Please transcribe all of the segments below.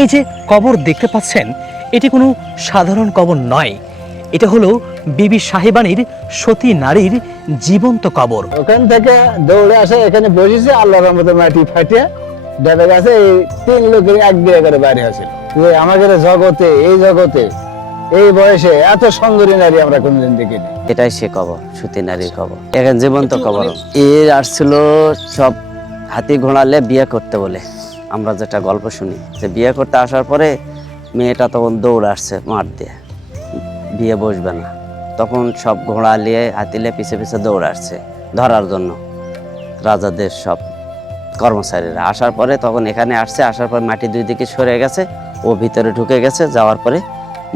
এই যে কবর দেখতে পাচ্ছেন, এটি কোনো সাধারণ কবর নয়, এটা হলো বিবি সাহেবানীর সতী নারীর জীবন্ত কবর। ওখান থেকে দৌড়ে আসে, এখানে বসেছে, আল্লাহর রহমতে মাটি ফাটিয়ে ডেবে গেছে। এই 3 লোকের এক বিয়ে করে বাইরে হয়েছিল। যে আমাদের জগতে, এই জগতে, এই বয়সে এত সুন্দরী নারী আমরা কোনদিন দেখিনি। এটাই সে কবর, সতী নারীর কবর, এখানে জীবন্ত কবর। এর আসছিল সব হাতি ঘোড়ালে বিয়ে করতে বলে, আমরা যেটা গল্প শুনি যে বিয়ে করতে আসার পরে মেয়েটা তখন দৌড় আসছে মাঠ দিয়ে, বিয়ে বসবে না, তখন সব ঘোড়া নিয়ে হাতিলে পিছে পিছে দৌড় আসছে ধরার জন্য রাজাদের সব কর্মচারীরা। আসার পরে তখন এখানে আসছে, আসার পর মাটি 2 দিকে সরে গেছে, ও ভিতরে ঢুকে গেছে, যাওয়ার পরে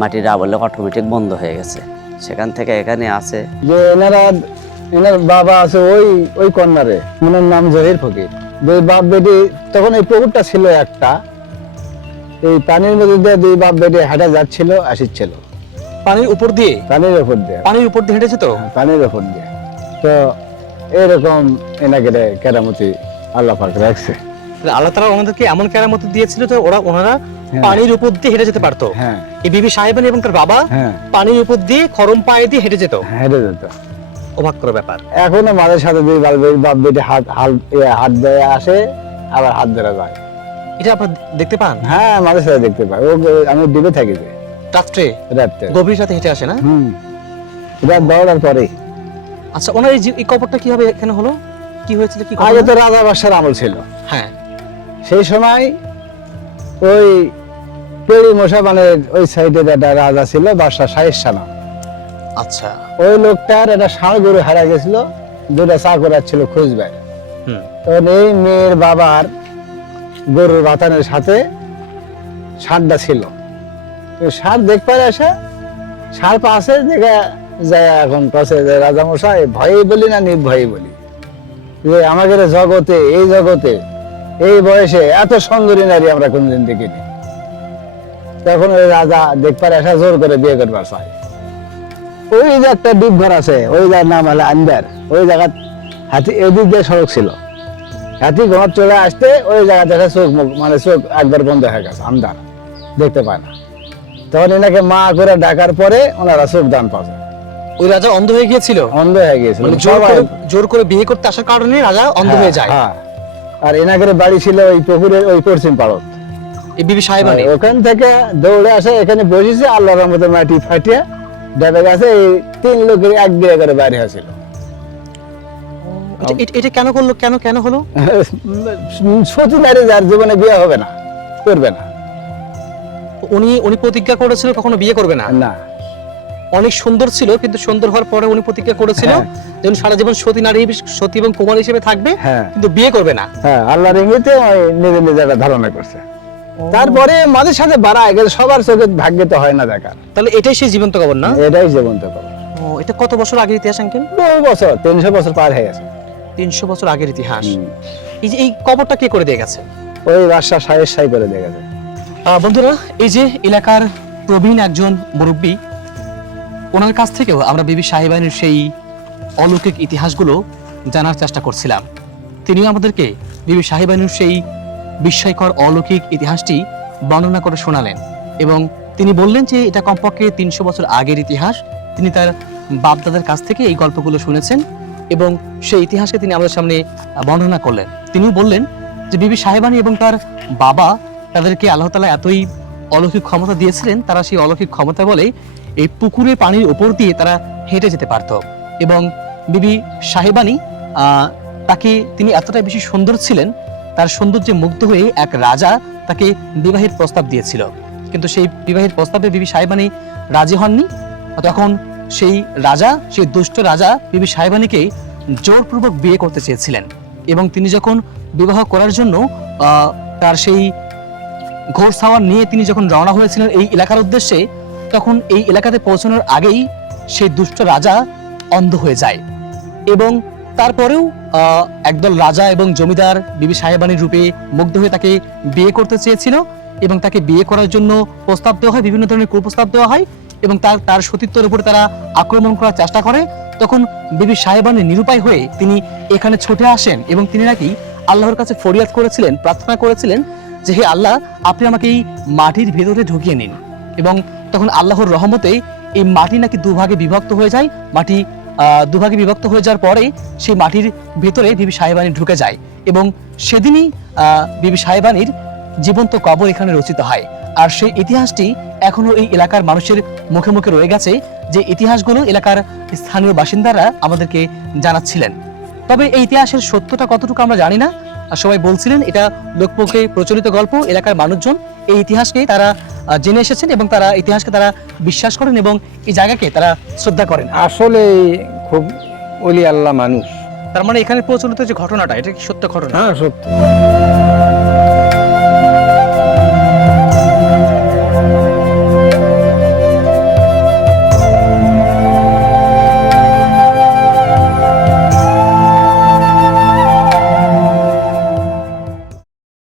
মাটির আবলে অটোমেটিক বন্ধ হয়ে গেছে। সেখান থেকে এখানে আছে যে এনার বাবা আছে ওই কর্নারে, ওনার নাম জহির ফকির। দুই বাপ বেটি, তখন এই পুকুরটা ছিল একটা, এই পানির মধ্যে দিয়ে 2 বাপ বেটি হাঁটা যাচ্ছিল, আসছিল পানির উপর দিয়ে? পানির উপর দিয়ে। পানির উপর দিয়ে হেঁটেছে তো? পানির উপর দিয়ে। তো এরকম এনাকে কেরামতি আল্লাহ পাক রাখছে। আল্লাহ তাআলা ওনাদেরকে এমন কেরামতি দিয়েছিল যে ওনারা পানির উপর দিয়ে হেঁটে যেতে পারতো। হ্যাঁ, এই বিবি সাহেবানী এবং তার বাবা হ্যাঁ, পানির উপর দিয়ে খরম পায়ে দিয়ে হেঁটে যেত। হেঁটে যেত। অবাক করা ব্যাপার। এখনো মাঝে সাথে 2 বাপ বেটি হাত ধরে আসে, আবার হাত ধরে যায়। এটা আপনারা দেখতে পান? হ্যাঁ, মাঝে সাথে দেখতে পাই। আমি ডিবে থাকি যে রাত্রে, রাত্রে গভীর রাতে হেঁটে আসে না? রাত 12টার পরে। আচ্ছা, ওনার এই কবরটা কিভাবে এখানে হলো? কি হয়েছিল? কি আগে তো রাজা বাদশার আমল ছিল। হ্যাঁ, সেই সময় ওই পেড়ি মশা, মানে ওই সাইডে একটা রাজা ছিল, বাদশা শাহের নাম। আচ্ছা, ওই লোকটার একটা ষাঁড় গরু হারা গেছিল, 2টা চাকর ছিল খুঁজবে। তখন এই মেয়ের বাবার গরুর বাতানের সাথে ষাঁড়টা ছিল। ষাঁড় দেখতে আসে, ষাঁড় পাশে দেখে যায়, এখন কাছে যে রাজা মশাই, ভয়ে বলি না নির্ভয়ে বলি, যে আমাদের জগতে, এই জগতে, এই বয়সে এত সুন্দরী নারী আমরা কোনদিন দেখিনি। তখন ওই রাজা দেখতে আসা, জোর করে বিয়ে করবার চায়। ওই যে একটা দ্বীপ ঘর আছে, ওই যার নাম হলো আন্দার, ওই জায়গা হাতি এদিক দিয়ে সড়ক ছিল, হাতি ঘর চলে আসতে ওই জায়গা থেকে চোখ একবার বন্ধ হয়ে গেছে, আন্দার দেখতে পায় না। তখন এনাকে মা করে ডাকার পরে ওনারা চোখ দান পাবে। ওই রাজা অন্ধ হয়ে গিয়েছিল? অন্ধ হয়ে গিয়েছিল, জোর করে বিয়ে করতে আসার কারণে রাজা অন্ধ হয়ে যায়। আর এনাকের বাড়ি ছিল ওই পুকুরের ওই পশ্চিম পাড়ত। এই বিবি সাহেবানী ওখান থেকে দৌড়ে আসে, এখানে বসেছে, আল্লাহর রহমতে মাটি ফাটিয়ে ডেবে গেছে। এই 3 লোকের এক বিয়ে করে বাইরে হয়েছিল। এটা কেন করলো? কেন হলো? সতী নারী যার জীবনে বিয়ে হবে না, করবে না। উনি প্রতিজ্ঞা করেছিল কখনো বিয়ে করবে না। না, অনেক সুন্দর ছিল, কিন্তু সুন্দর হওয়ার পরে উনি প্রতিজ্ঞা করেছিল যে উনি সারা জীবন সতী নারী, সতী এবং কুমারী হিসেবে থাকবে, কিন্তু বিয়ে করবে না। হ্যাঁ, আল্লাহর ইঙ্গিতে নিজে নিজে একটা ধারণা করছে। তারপরে মাঝে সাথে বাড়ায় গেছে, সবার চোখে ভাগ্যে তো হয় না দেখার। তাহলে এটাই সেই জীবন্ত কবর না? এটাই জীবন্ত কবর। এটা কত বছর আগের ইতিহাস আঙ্কেল? বহু বছর, 300 বছর পার হয়ে গেছে। 300 বছর আগের ইতিহাস। এই যে এই কবরটা কে করে দিয়ে গেছে? ওই বাদশা শাহের সাই করে দিয়ে গেছে। বন্ধুরা, এই যে এলাকার প্রবীণ একজন মুরব্বী, ওনার কাছ থেকেও আমরা বিবি সাহেবানীর সেই অলৌকিক ইতিহাসগুলো জানার চেষ্টা করছিলাম। তিনিও আমাদেরকে বিবি সাহেবানীর সেই বিস্ময়কর অলৌকিক ইতিহাসটি বর্ণনা করে শোনালেন, এবং তিনি বললেন যে এটা কমপক্ষে 300 বছর আগের ইতিহাস। তিনি তার বাপদাদার কাছ থেকে এই গল্পগুলো শুনেছেন এবং সেই ইতিহাসকে তিনি আমাদের সামনে বর্ণনা করলেন। তিনিও বললেন যে বিবি সাহেবানী এবং তার বাবা, তাদেরকে আল্লাহ তাআলা এতই অলৌকিক ক্ষমতা দিয়েছিলেন, তারা সেই অলৌকিক ক্ষমতা বলে এই পুকুরের পানির উপর দিয়ে তারা হেঁটে যেতে পারত। এবং বিবি সাহেবানী তাকে, তিনি এতটাই বেশি সুন্দর ছিলেন, তার সৌন্দর্যে মুগ্ধ হয়ে এক রাজা তাকে বিবাহের প্রস্তাব দিয়েছিল, কিন্তু সেই বিবাহের প্রস্তাবে বিবি সাহেবানী রাজি হননি। তখন সেই রাজা, সেই দুষ্ট রাজা বিবি সাহেবানীকে জোরপূর্বক বিয়ে করতে চেয়েছিলেন, এবং তিনি যখন বিবাহ করার জন্য তার সেই ঘোড়সাওয়ার নিয়ে তিনি যখন রওনা হয়েছিলেন এই এলাকার উদ্দেশ্যে, তখন এই এলাকাতে পৌঁছানোর আগেই সেই দুষ্ট রাজা অন্ধ হয়ে যায়। এবং তারপরেও একদল রাজা এবং জমিদার বিবি সাহেবানীর রূপে মুগ্ধ হয়ে তাকে বিয়ে করতে চেয়েছিল, এবং তাকে বিয়ে করার জন্য প্রস্তাব দেওয়া হয়, বিভিন্ন ধরনের কুপ্রস্তাব দেওয়া হয়, এবং তার সতীত্বের উপরে তারা আক্রমণ করার চেষ্টা করে। তখন বিবি সাহেবানী নিরুপায় হয়ে তিনি এখানে ছুটে আসেন, এবং তিনি নাকি আল্লাহর কাছে ফরিয়াদ করেছিলেন, প্রার্থনা করেছিলেন যে হে আল্লাহ, আপনি আমাকে এই মাটির ভেতরে ঢুকিয়ে নিন। এবং তখন আল্লাহর রহমতে এই মাটি নাকি দুভাগে বিভক্ত হয়ে যায়। মাটি দুভাগে বিভক্ত হয়ে যাওয়ার পরে সেই মাটির ভেতরে বিবি সাহেবানী ঢুকে যায় এবং সেদিনই বিবি সাহেবানীর জীবন্ত কবর এখানে রচিত হয়। আর সেই ইতিহাসটি এখনো এই এলাকার মানুষের মুখে মুখে রয়ে গেছে, যে ইতিহাসগুলো এলাকার স্থানীয় বাসিন্দারা আমাদেরকে জানাচ্ছিলেন। তবে এই ইতিহাসের সত্যতা কতটুকু আমরা জানি না। আর সবাই বলছিলেন এটা লোকমুখে প্রচলিত গল্প। এলাকার মানুষজন এই ইতিহাসকে তারা জেনে এসেছেন এবং তারা ইতিহাসকে তারা বিশ্বাস করেন এবং এই জায়গাকে তারা শ্রদ্ধা করেন। আসলে খুব ওলি আল্লাহ মানুষ। তার মানে এখানে প্রচলিত যে ঘটনাটা, এটা কি সত্য ঘটনা? হ্যাঁ, সত্যি।